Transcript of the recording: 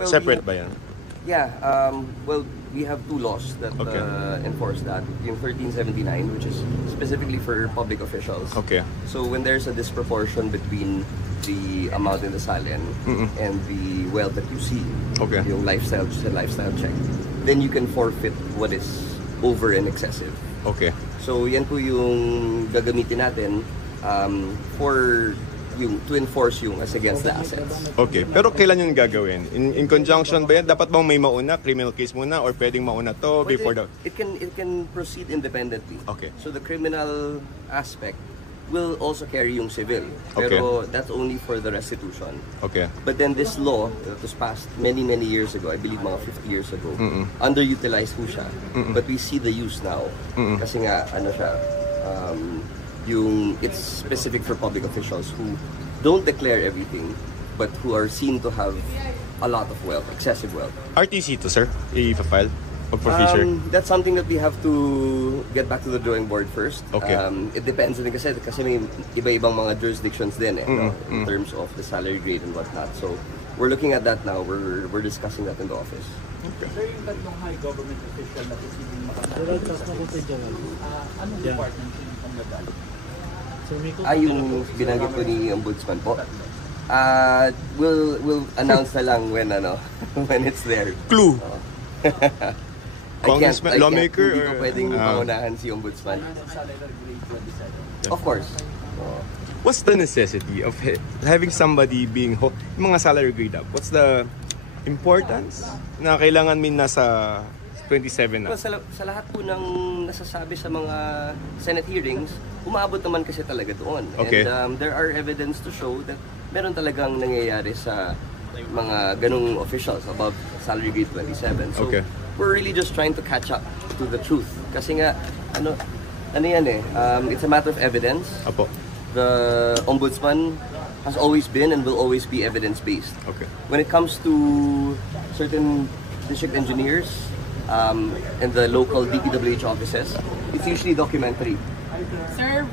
Well, Separate ba yan? Yeah, well, we have two laws that enforce that. Yung 1379, which is specifically for public officials. Okay. So when there's a disproportion between the amount in the salary and the wealth that you see, yung lifestyle, just a lifestyle check, then you can forfeit what is over and excessive. Okay. So yan po yung gagamitin natin for to enforce yung as against the assets. Okay. Pero kailan yun gagawin? In conjunction ba yan? Dapat bang may mauna? Criminal case muna? Or pwedeng mauna to before the... It can proceed independently. Okay. So the criminal aspect will also carry yung civil. Pero that's only for the restitution. Okay. But then this law that was passed many years ago, I believe mga 50 years ago, underutilized po siya. But we see the use now. Kasi nga, ano siya, it's specific for public officials who don't declare everything but who are seen to have a lot of wealth, excessive wealth. RTC to, sir? I-file? Pag-procedure? That's something that we have to get back to the drawing board first. Okay. It depends din kasi may iba-ibang mga jurisdictions din no? In terms of the salary grade and whatnot. So we're looking at that now. We're discussing that in the office. Okay. Sir, yung tatlong high government official na posibleng makapagpapalit, anong department yung nagalit? Yung binanggit ko ni Ombudsman po. We'll announce na lang when when it's there. Clue. Congressman, lawmaker, hindi ko pwedeng pangunahan si Ombudsman. Of course. What's the necessity of having somebody being yung mga salary grade up? What's the importance na kailangan nasa 27 na? Well, sa lahat po ng nasasabi sa mga Senate hearings, umaabot naman kasi talaga doon. Okay. And there are evidence to show that meron talagang nangyayari sa mga ganung officials above salary grade 27. So we're really just trying to catch up to the truth. Kasi nga, ano yan it's a matter of evidence. Apo. The Ombudsman has always been and will always be evidence-based. Okay. When it comes to certain district engineers, and the local DPWH offices, it's usually documentary. Sir,